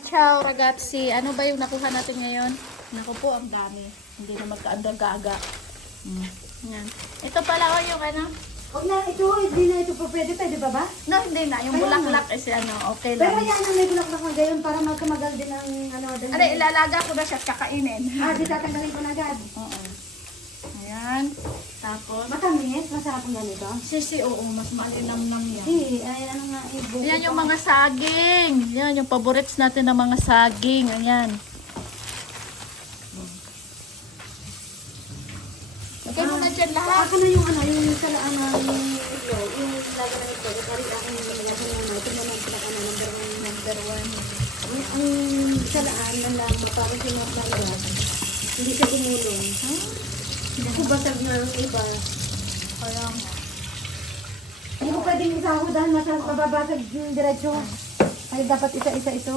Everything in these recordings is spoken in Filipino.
ciao ragazzi. Ano ba yung nakuha natin ngayon? Naku po, ang dami. Hindi na magkaandar gaga. Mm. Yan. Ito pala oh, yung ano. Huwag na, ito, hindi na ito po pwede, pwede ba ba? No, hindi na. Yung Ayun bulaklak is ano, okay Pero lang. yan ang may bulaklak na gayon para magkamagal din ang ano. din- Ano, ilalaga ko na siya kakainin. Ah, di tatanggalin ko na agad. Oo. Ayan. Tapos, Matamis, masarap ang ganito. sisi, oo, mas malinamnam yan. Eh, ay ano nga, eh, buko Yan yung pa. mga saging. Yan yung favorites natin ng mga saging. Ayan. Okay mo na dyan lahat. Ako na yung ano, yung salaan ng ilo, yung laga ng kari ako yung nilagay ng ano, ito naman sila ka na number one, number one. Ang, ang salaan na lang, parang sinasalayan, hindi siya gumulong. Ako basag na ang iba. Kaya, Hindi ko pwedeng isahod dahil masarap mababasag yung diretso. Ay, dapat isa-isa ito.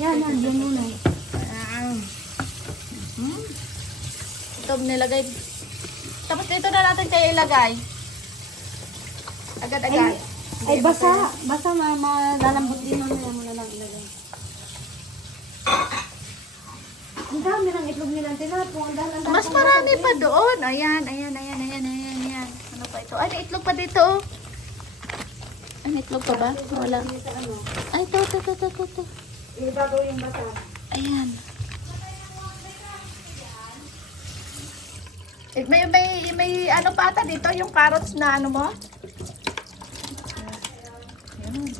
Yan, yan, yun muna. ayan. Hmm. Ito nilagay. Tapos dito na natin kayo ilagay. Agad-agad. Ay, ay basa. Basa, ma malalambot din mamaya mo na lang ilagay. Ang dami ng itlog nilang tinapong. Ang dami, ang dami Mas marami pa doon. Ayan, ayan, ayan, ayan, ayan, ayan. Ano pa ito? Ay, may itlog pa dito. oh. Ay, may itlog pa ba? Wala. Ay, ito, ito, ito, ito, ito. ibabaw yung basa. Ayan. Eh, may, may, may ano pa ata dito, yung carrots na ano mo? Ayan.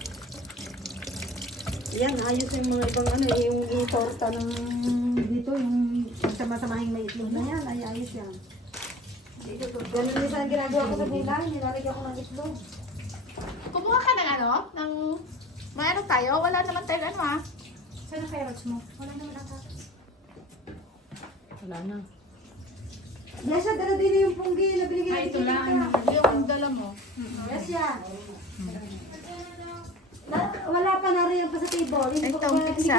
Yan, ayos yung mga ibang ano, yung itorta ng yung sama-samahing may itlog na yan, ay ayos yan. Ganun din sa ginagawa ko sa gulay, nilalagyan ko ng itlog. Kumuha ka ng ano? Ng... May ano tayo? Wala naman tayo ano ah. Saan ang carrots mo? Wala naman ang carrots. Wala na. Yes, dala din yung punggi na binigyan Ay, ito lang. Yung dala mo. Yes, yan. Na- Wala pa na rin pa sa table. Hindi ko Ito, pa- hindi pizza.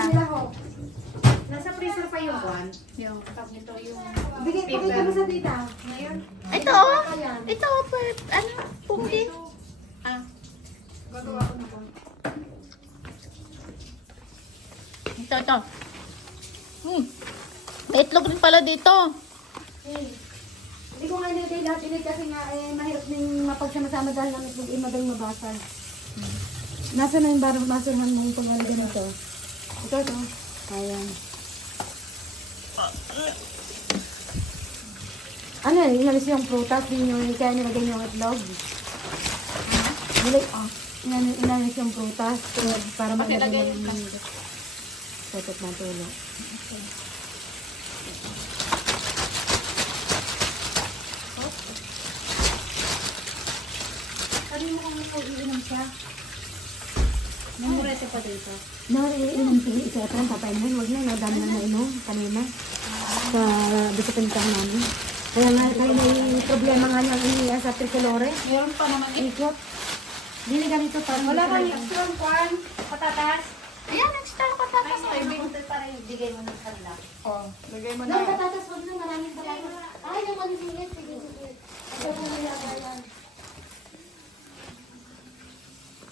Nasa freezer pa yung one. Yung... Tapos ito yung... Bigay, pakita mo sa tita. Ngayon, Ito oh. Ito oh. per- Ano? Punggi. Ah. gagawa ko na? Ito, ito. Hmm. May itlog rin pala dito. Eh, Hindi ko nga nilagay lahat ulit kasi nga eh, mahirap din mapagsama-sama dahil ang itlog ay madaling mabasag. Nasa na yung barang basurahan mong paglalagay nito? Ito, ito. Ayan. Ano yan? Inalis yung prutas, din yung kaya nilagay yung itlog. Nilagay, ah. Inan- Inalis yung prutas para maglagay yung ng Tutot na tulo. Sabi mo kung ito iinom siya. Namurete pa dito. Nariinom si isa ito ang papay mo. Huwag na, nadami na nainom kanina. Sa dito pintang namin. Kaya nga, kaya may problema nga niyang iniya sa tricolore. Meron pa naman eh. Ikot. Dili ganito para Wala kang extra kwan, patatas. Ayan, extra patatas. Ay, may para ibigay mo ng kanila. Oh, lagay mo na. patatas, huwag na maraming patatas. Ay, yung maliliit. Sige, sige. Ito po nila yan.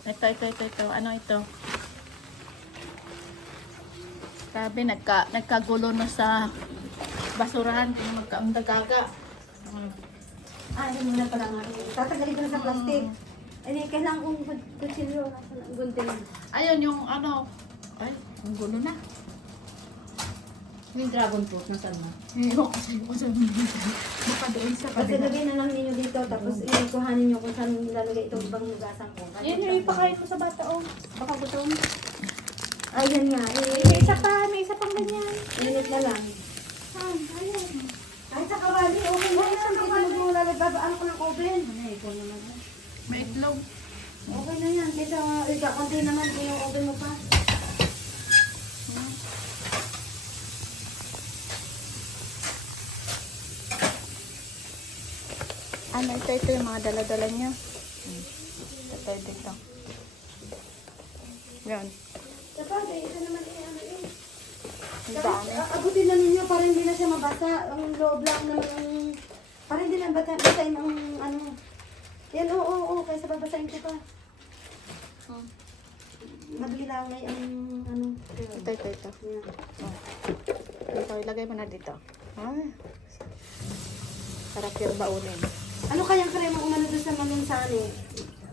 Ito, ito, ito, ito. Ano ito? Sabi, nagka, nagkagulo na sa basurahan. Kung magkaundagaga. Hmm. Ah, yun muna pala nga. Tatanggalin ko na sa plastic. Ay, kailangan kong kutsilyo. Gunting. Ayun, yung ano. Ay, ang gulo na. Yung dragon fruit, nasan na? Ewan ko sa'yo kung saan Baka doon sa Kasi kabila. lagay na lang ninyo dito, tapos ikuhanin nyo kung saan nilalagay ito ibang hugasan ko. Yan yung ipakain mo sa bata, oh. Baka gutom. Ayan nga, eh. May isa pa, may isa pang ganyan. Minute na lang. Okay na yan. Hindi ka magmulalagay. Babaan ko ng oven. Ano. May itlog. Okay na yan. Kaysa, ikaw, konti naman yung oven mo pa. Ano, ito, ito yung mga dala-dala niya. Hmm. Ito, ito, ito. Yan. Eh, ito naman eh, ano eh. Ang dami. abutin na ninyo para hindi na siya mabasa. Ang loob lang naman ang... Na bata, basahin ang ano. Yan, oo, oo, oo. Kaysa babasahin ko pa. Hmm. madali lang ay ang ano. Ito, ito, ito. Yan. Ito, ilagay mo na dito. Ay. Sarap yung baunin. Ano kayang krema umano doon sa manunsani?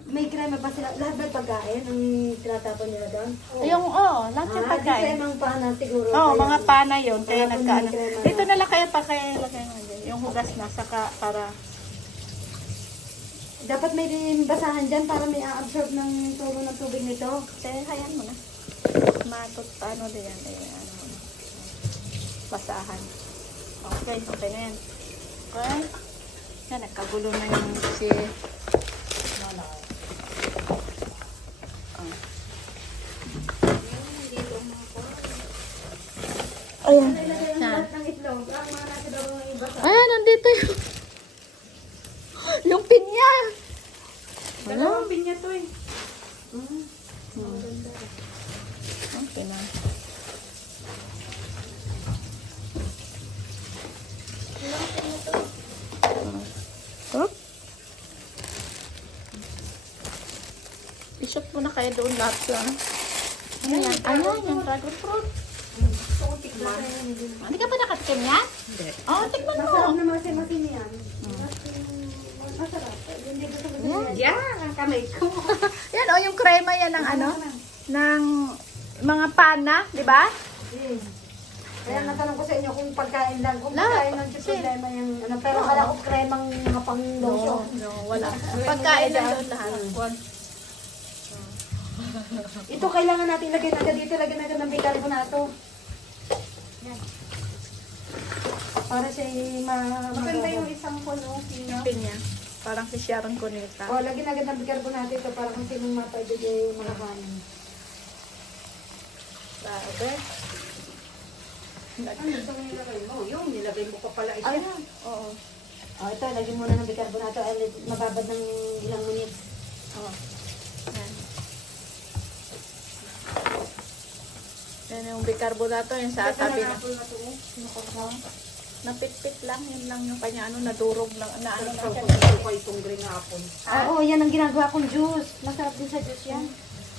May krema ba sila? Lahat ba pagkain ang tinatapon nila doon? Yung, oo, lahat yung Ah, pagkain. kremang pana siguro. Oo, Kaya- mga pana yun. Kaya nagkaano. krema Dito na. lang kayo pa kaya lagay mo. Yung hugas na, saka para... Dapat may basahan dyan para may a-absorb ng tulo ng tubig nito. Kaya hayaan mo na. Matot, ano din yan. Eh, ano. Basahan. Okay, okay na yan. Okay. Yan, nagkagulo na yung si... Ayan. Ilagay ang Yan. lahat ng itlog. Ang mga nasa daw ng iba sa... Ayan, nandito yung... yung pinya. Dalawang pinya to eh. Hmm. Okay na. Oh. Isot mo na kayo doon lahat yan. Ano yan? Ano yan? Yung dragon fruit. Ah, Hindi ka pa nakatikim yan? Hindi. Oh, tikman mo. Masarap na masin-masin yan. Masarap. Ko Yan. Ang kamay ko. Yan, oh, yung crema yan ng ano? Ng mga pana, di ba? Hmm. Kaya natanong ko sa inyo kung pagkain lang, kung pagkain lang si problema yung ano, pero kala ko kremang mga pang lotion. no, wala. Pagkain lang doon lahat. Ito kailangan natin ilagay na agad dito, lagyan agad ng bicarbonato. Yan. Para siya ma Maganda yung isang puno, pinya. Pinya. Parang si Sharon Cuneta. O, lagyan agad ng bicarbonato ito para kung sinong mapaibigay yung mga kanin. Grabe. Ano mo nilagay mo? Yung nilagay mo pa pala isa. Ayan. Oo. O, ito, lagyan muna ng bicarbonato. Ay, mababad ng ilang minutes. Oo. Yan yung bicarbonato yung sa tabi na. Napitpit lang, yun lang yung kanya, ano, nadurog lang, na ano lang siya. Ito itong green apple. Oo, yan ang ginagawa kong juice. Masarap din sa juice yan.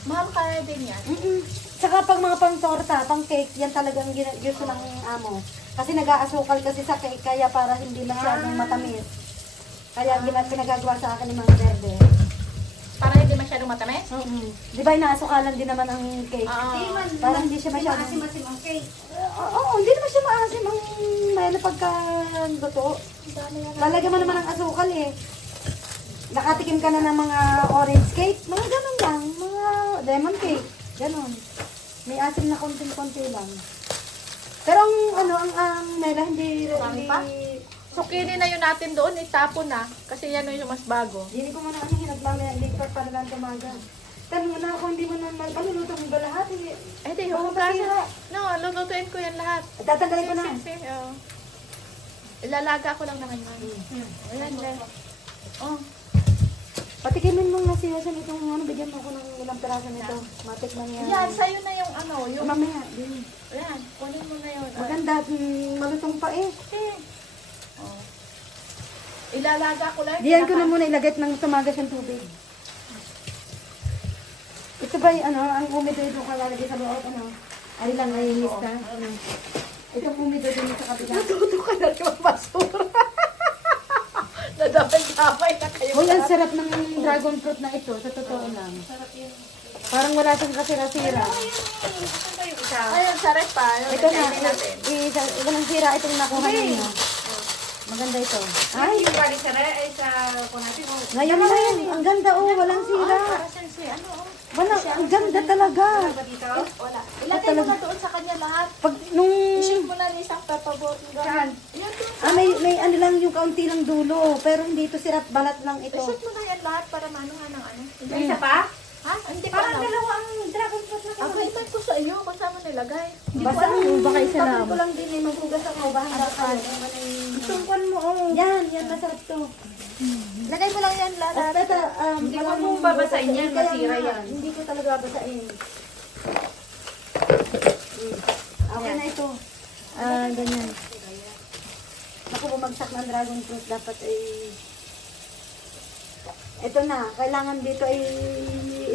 Mahal kaya din yan. Mm-mm. Saka pag mga pang torta, pang cake, yan talagang gina- gusto ng amo. Kasi nag-aasukal kasi sa cake, kaya para hindi masyadong matamis. Kaya gina- pinagagawa sa akin ng mga berde. Para masyadong matamis? Mm-mm. Di ba inaasukalan din naman ang cake? Oo. Para hindi siya masyadong... Maasim-asim ang cake. Oo, oo, hindi naman siya maasim ang may pagka luto. Lalagyan mo naman ng asukal eh. Nakatikim ka na ng mga orange cake, mga ganun lang, mga lemon cake, ganun. May asim na konti-konti lang. Pero ang ano, ang ang mela hindi Marami hindi pa? Sukinin na yun natin doon, itapon na. Kasi yan yung mas bago. Hindi ko muna ano pa para lang tumaga. Tanong na ako, hindi mo na maluluto mo ba lahat? Hindi. Eh, di, Baka hugasan. masira. No, lulutuin ko yan lahat. Tatanggalin ko na. Sige, sige, oo. Ilalaga ko lang naman yan. Ayan, ayan. Oh, Patikimin mo nga siya itong ano, bigyan mo ako ng ilang piraso nito. Matikman niya. yan, sa'yo na yung ano, yung... Mamaya, din. Ayan, kunin mo na yun. Maganda, mm, malutong pa eh. Okay. Oh. Ilalaga ko lang. Diyan ko na muna ilagay nang tumagas yung tubig. Ito ba yung ano, ang umido ito ka lalagay sa loob, ano? Ay lang, ay lista. Ano? Itong umido din sa kabila. Natuto ka na yung basura. Nadamay-damay na kayo. Uy, ang sarap ng dragon fruit na ito, sa totoo lang. Parang wala siyang kasira-sira. Ayun, sarap pa. Ito na, natin. isa, walang sira itong nakuha ninyo. Maganda ito. Ay, yung galing sa re, ay sa kunati mo. Ngayon na yan, ang ganda oh, walang sira. Para siyang si ano, oh. Wala, ang ganda talaga. Ba dito? Wala. Ilagay mo na doon sa kanya lahat. Pag nung I-shake mo na ni isang pepabot. Saan? Yan doon. Ah, may, may ano lang yung kaunti ng dulo, pero hindi ito sirat balat lang ito. I-shake mo na yan lahat para manuhan ng ano. May isa pa? Ha? Hindi pa Parang dalawa ang dragon fruit na Ako iman ko sa iyo, kasama nilagay. Basta ang baka isa Tapos lang. ko lang din eh, maghugas ako, bahala ka. Tungkol mo, oh. Yan, yan, masarap to. Lagay mo lang yan lahat. At ito, um, Hindi ko mong babasahin yan, masira yan. Hindi ko talaga babasahin. Mm. Okay na ito. Ah, ganyan. Ako bumagsak ng dragon fruit, dapat ay... Ito na, kailangan dito ay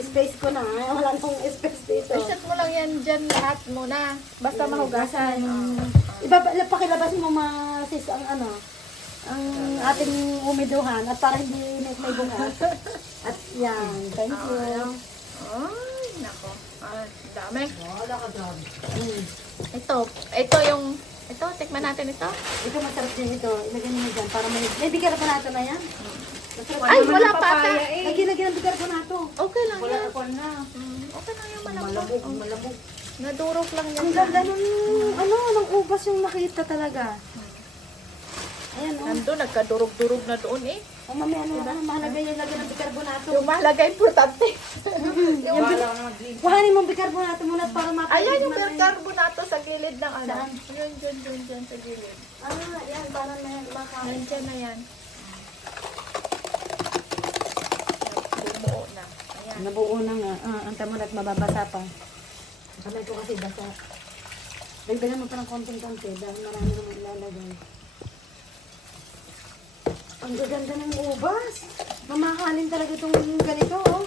space ko na. Wala nang space dito. I-set mo lang yan dyan lahat muna. Basta mahugasan. Iba, pakilabas mo ma sis ang ano, ang ating umiduhan at para hindi may may bunga. At yan, thank you. Ay, nako. Ay, dami. Mm. Ito, ito yung, ito, tikman natin ito. Ito masarap din ito. Ilagay mo dyan para may, may bicarbonato na yan. Masarap Ay, wala pa ata. Lagi lagyan ng bicarbonato. Okay lang yan. Ako na. Mm, Okay lang yung malambot. Malabog, Oh, malabog. Nadurog lang yan. Ang ganda nung, ano, ng ubas yung nakita talaga. Ayan, oh. Nandun, nagkadurog-durog na doon eh. Oh, mami, ano, ano, mahalaga yung lagyan ng bicarbonato. Yung mahalaga, importante. Yung. Kuhanin mo bicarbonato muna para mapapit. Ayan yung bicarbonato sa gilid ng ano. Saan? Yun, yun, yun, yun, sa gilid. Ah, yan, para. Nandiyan na yan. Bumuo na. Ayan. Nabuo na nga. Ah, ang tamo at mababasa pa. Kamay ko kasi basa. Dagdagan mo pa ng konting-konti dahil marami naman ilalagay. Ang gaganda ng ubas. Mamahalin talaga itong ganito, oh.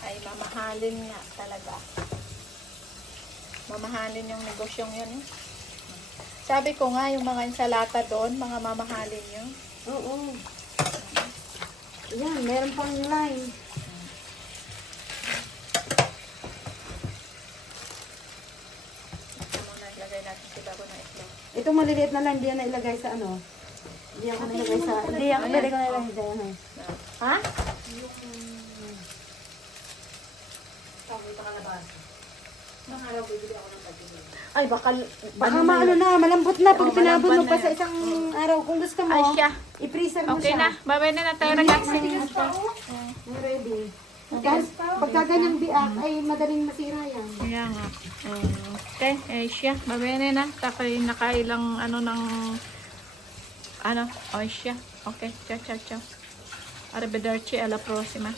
Ay, mamahalin nga talaga. Mamahalin yung negosyong yun. Eh. Sabi ko nga, yung mga insalata doon, mga mamahalin yun. Oo. Yan, meron pang line. Ito muna, ilagay natin si bago na itlog. Itong maliliit na line, hindi yan nailagay sa ano. Hindi ako nilagay sa... Hindi ako nilagay ko nilagay sa ano. Ha? Ay, baka... Baka maano na, malambot na pag pinabot mo pa sa isang araw. Kung gusto mo, i-freezer mo Okay siya. na. Babay na na tayo ragazzi. Ready. Dahil pagka ganyang biak ay madaling masira yan. Kaya nga. Um, okay, eh siya. Na na. Takay nakailang ano ng... Ano? Oh, siya. Okay. Ciao, ciao, ciao. Arrivederci. Alla prossima.